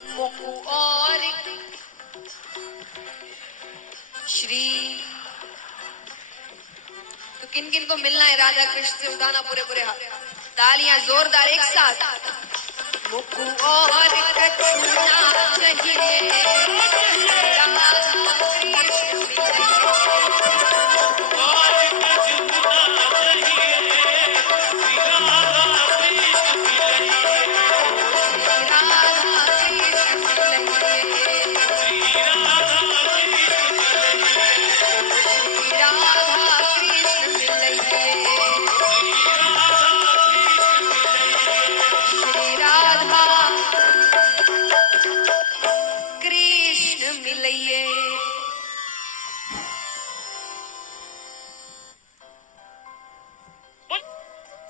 मुकु और श्री। तो किन किन को मिलना है राधा कृष्ण से? उठाना पूरे पूरे हाथ, तालियां जोरदार एक साथ। मुकु और कछुना चाहिए, राधा कृष्ण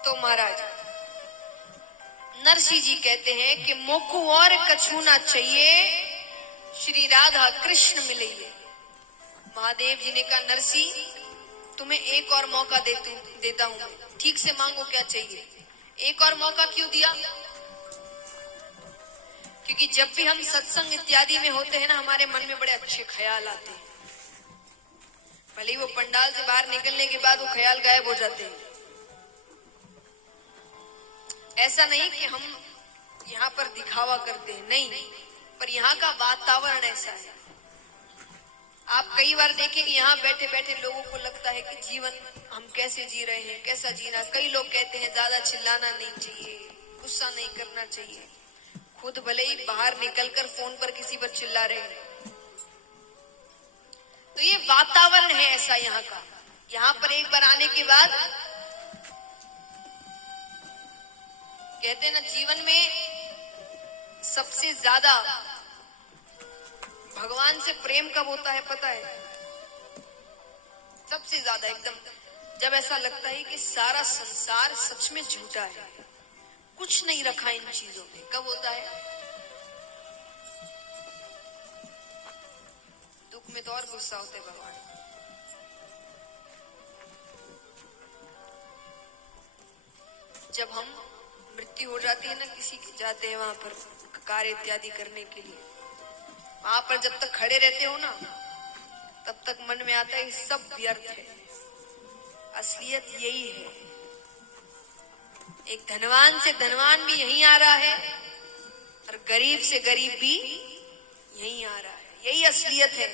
तो महाराज नरसिंह जी कहते हैं कि मोकू और कछूना चाहिए, श्री राधा कृष्ण मिलेंगे। महादेव जी ने कहा नरसिंह तुम्हें एक और मौका देता हूं, ठीक से मांगो क्या चाहिए। एक और मौका क्यों दिया? क्योंकि जब भी हम सत्संग इत्यादि में होते हैं ना, हमारे मन में बड़े अच्छे ख्याल आते हैं। भले ही वो पंडाल से बाहर निकलने के बाद वो ख्याल गायब हो जाते हैं। ऐसा नहीं कि हम यहाँ पर दिखावा करते हैं, नहीं, पर यहाँ का वातावरण ऐसा है। आप कई बार देखेंगे यहाँ बैठे बैठे लोगों को लगता है कि जीवन हम कैसे जी रहे हैं, कैसा जीना। कई लोग कहते हैं ज्यादा चिल्लाना नहीं चाहिए, गुस्सा नहीं करना चाहिए, खुद भले ही बाहर निकलकर फोन पर किसी पर चिल्ला रहे हैं। तो ये वातावरण है ऐसा यहाँ का। यहाँ पर एक बार आने के बाद कहते हैं ना, जीवन में सबसे ज्यादा भगवान से प्रेम कब होता है पता है? सबसे ज्यादा एकदम जब ऐसा लगता है कि सारा संसार सच में झूठा है, कुछ नहीं रखा इन चीजों में। कब होता है? दुख में तो और गुस्सा होते भगवान। जब हम मृत्यु हो जाती है ना किसी की, जाते हैं वहां पर कार्य इत्यादि करने के लिए, वहां पर जब तक खड़े रहते हो ना, तब तक मन में आता है सब व्यर्थ है। असलियत यही है। एक धनवान से धनवान भी यहीं आ रहा है और गरीब से गरीब भी यहीं आ रहा है। यही असलियत है।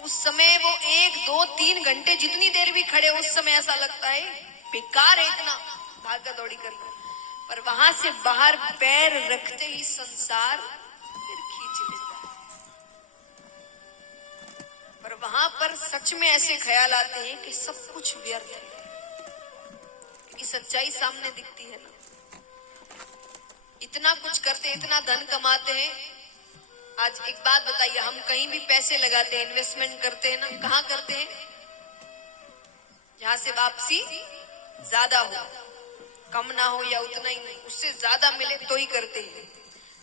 उस समय वो 1, 2, 3 घंटे जितनी देर भी खड़े, उस समय ऐसा लगता है बेकार है इतना भागा दौड़ी करना, पर वहां से बाहर पैर रखते ही संसार फिर खींच लेता है। पर वहां पर सच में ऐसे ख्याल आते हैं कि सब कुछ व्यर्थ है, क्योंकि सच्चाई सामने दिखती है ना। इतना कुछ करते, इतना धन कमाते हैं। आज एक बात बताइए, हम कहीं भी पैसे लगाते हैं, इन्वेस्टमेंट करते हैं ना, कहाँ करते हैं? जहां से वापसी ज्यादा हो, कम ना हो या उतना ही नहीं, उससे ज्यादा मिले तो ही करते हैं।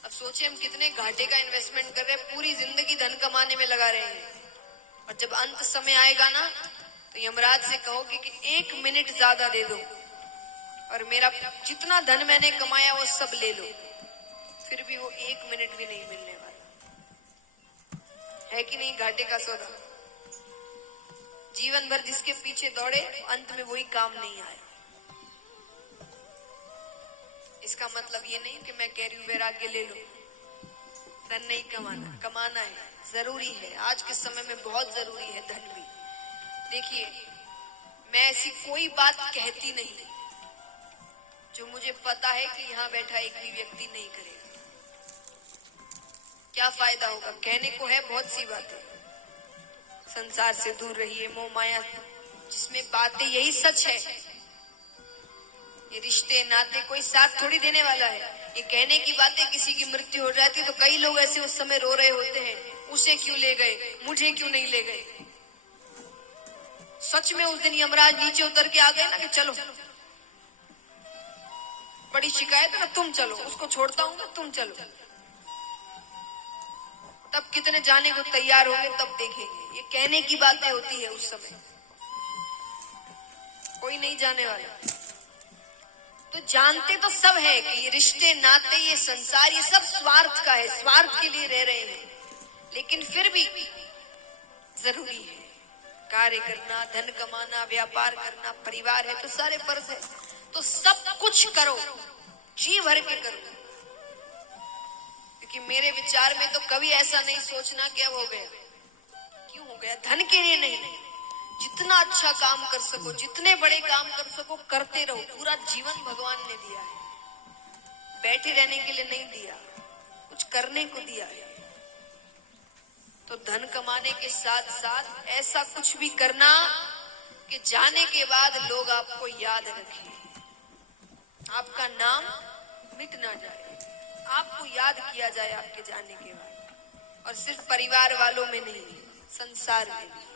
अब सोचिए हम कितने घाटे का इन्वेस्टमेंट कर रहे हैं, पूरी जिंदगी धन कमाने में लगा रहे हैं, और जब अंत समय आएगा ना, तो यमराज से कहोगे कि 1 मिनट ज्यादा दे दो और मेरा जितना धन मैंने कमाया वो सब ले लो, फिर भी वो 1 मिनट भी नहीं मिलने वाला है। कि नहीं? घाटे का सौदा। जीवन भर जिसके पीछे दौड़े, अंत में वही काम नहीं आया। इसका मतलब ये नहीं कि मैं कह रही हूं वैराग्य ले लो, धन नहीं कमाना, कमाना है, जरूरी है। आज के समय में बहुत जरूरी है धन भी। देखिए, मैं ऐसी कोई बात कहती नहीं जो मुझे पता है कि यहाँ बैठा एक भी व्यक्ति नहीं करेगा। क्या फायदा होगा? कहने को है बहुत सी बातें, संसार से दूर रहिए, मोह माया, जिसमें बातें यही सच है। ये रिश्ते नाते कोई साथ थोड़ी देने वाला है। ये कहने की बातें, किसी की मृत्यु हो जाती है तो कई लोग ऐसे उस समय रो रहे होते हैं, उसे क्यों ले गए, मुझे क्यों नहीं ले गए। सच में उस दिन यमराज नीचे उतर के आ गए ना कि चलो, बड़ी शिकायत है ना, तुम चलो, उसको छोड़ता हूं मैं, तुम चलो, तब कितने जाने को तैयार होंगे, तब देखेंगे। ये कहने की बातें होती है, उस समय कोई नहीं जाने वाला। तो जानते तो सब है कि ये रिश्ते नाते ये संसार ये सब स्वार्थ का है, स्वार्थ के लिए रह रहे हैं, लेकिन फिर भी जरूरी है कार्य करना, धन कमाना, व्यापार करना, परिवार है तो सारे फर्ज है। तो सब कुछ करो, जी भर के करो, क्योंकि मेरे विचार में तो कभी ऐसा नहीं सोचना कि अब हो गया, क्यों हो गया, धन के लिए नहीं। जितना अच्छा काम कर सको, जितने बड़े काम कर सको करते रहो। पूरा जीवन भगवान ने दिया है, बैठे रहने के लिए नहीं दिया, कुछ करने को दिया है। तो धन कमाने के साथ साथ ऐसा कुछ भी करना कि जाने के बाद लोग आपको याद रखें, आपका नाम मिट ना जाए, आपको याद किया जाए आपके जाने के बाद। और सिर्फ परिवार वालों में नहीं, संसार में भी।